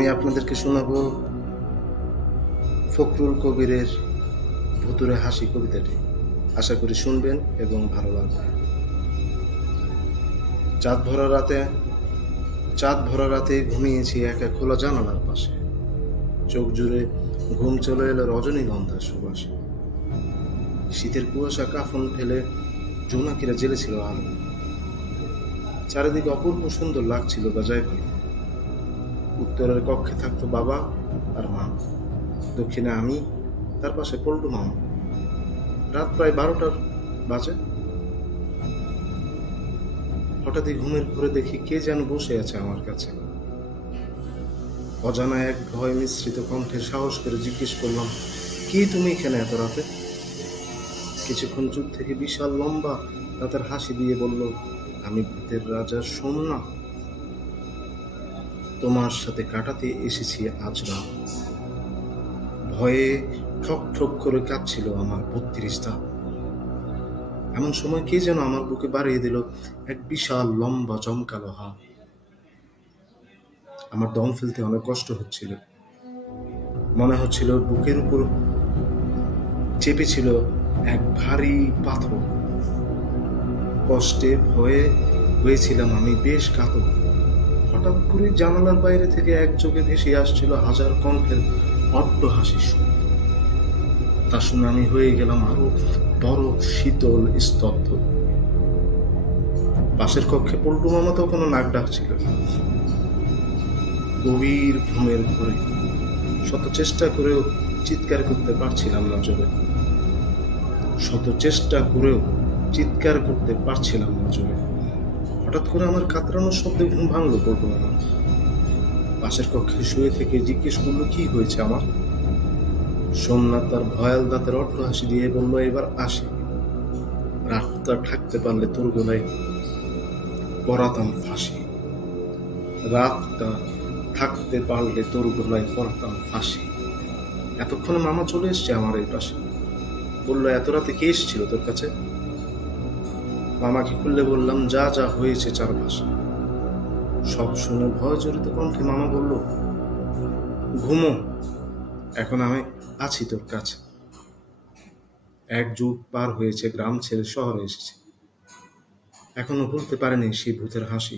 আমি আপনাদেরকে শোনাবো ফখরুল কবিরের ভুতুড়ে হাসি কবিতাটি। আশা করি শুনবেন এবং ভালো লাগবে। চাঁদ ভরা রাতে ঘুমিয়েছি একা খোলা জানালার পাশে। চোখ জুড়ে ঘুম চলে এলো রজনীগন্ধার সুবাসে। শীতের কুয়াশা কাফন ফেলে জোনাকিরা জ্বেলেছিল আলো। চারিদিকে অপূর্ব সুন্দর লাগছিল বাজায় ভালো। উত্তরের কক্ষে থাকতো বাবা আর মা, দক্ষিণে আমি, তার পাশে পল্টু মামা। রাত প্রায় 12টার বাজে। হঠাৎই ঘুমের ঘোরে দেখি কে যেন বসে আছে আমার কাছে। অজানা এক ভয় মিশ্রিত কণ্ঠে সাহস করে জিজ্ঞেস করলাম, কি তুমি এখানে এত রাতে? কিছুক্ষণ চুপ থেকে বিশাল লম্বা রাতের হাসি দিয়ে বলল, আমি ভূতের রাজা সোমনাথ, তোমার সাথে কাটাতে এসেছি আজ রাত। ভয়ে ঠক ঠক করে কাঁপছিল আমার 32 দাঁত। এমন সময় কে যেন আমার বুকে বাড়িয়ে দিল এক বিশাল লম্বা জমকালো হাত। আমার দম ফেলতে অনেক কষ্ট হচ্ছিল। মনে হচ্ছিল বুকের উপর চেপেছিল এক ভারী পাথর। কষ্টে ভয়ে হয়েছিলাম আমি বেশ কাতর। হঠাৎ করে জানালার বাইরে থেকে একযোগে ভেসে আসছিল হাজার কণ্ঠের অট্ট হাসির শব্দ। তা শুনে আমি হয়ে গেলাম আরো বড় শীতল স্তব্ধ। পাশের কক্ষে পল্টু মামা তখনও নাক ডাকছিল গভীর ঘুমের ঘোরে। শত চেষ্টা করেও চিৎকার করতে পারছিলাম না জোরে। হঠাৎ করে আমার কাতরানোর শব্দে ঘুম ভাঙলো পল্টু মামা। পাশের কক্ষে শুয়ে থেকে জিজ্ঞেস করলো, কি হয়েছে আমার? সোমনাথ তার ভয়াল দাঁতের অট্ট হাসি দিয়ে বলল, এবার আসি। রাতটা থাকতে পারলে তোর গলায় পরাতাম ফাঁসি। এতক্ষণে মামা চলে এসছে আমার এই পাশে। বললো, এত রাতে কে এসেছিল তোর কাছে? মামাকে খুললে বললাম, যা যা হয়েছে চারপাশে। সব শুনে ভয় জড়িত কণ্ঠে মামা বলল, ঘুমো, এখন আমি আছি তোর কাছে। 1 যুগ পার হয়েছে, গ্রাম ছেড়ে শহরে এসেছি। এখনো ভুলতে পারেনি সেই ভূতের হাসি।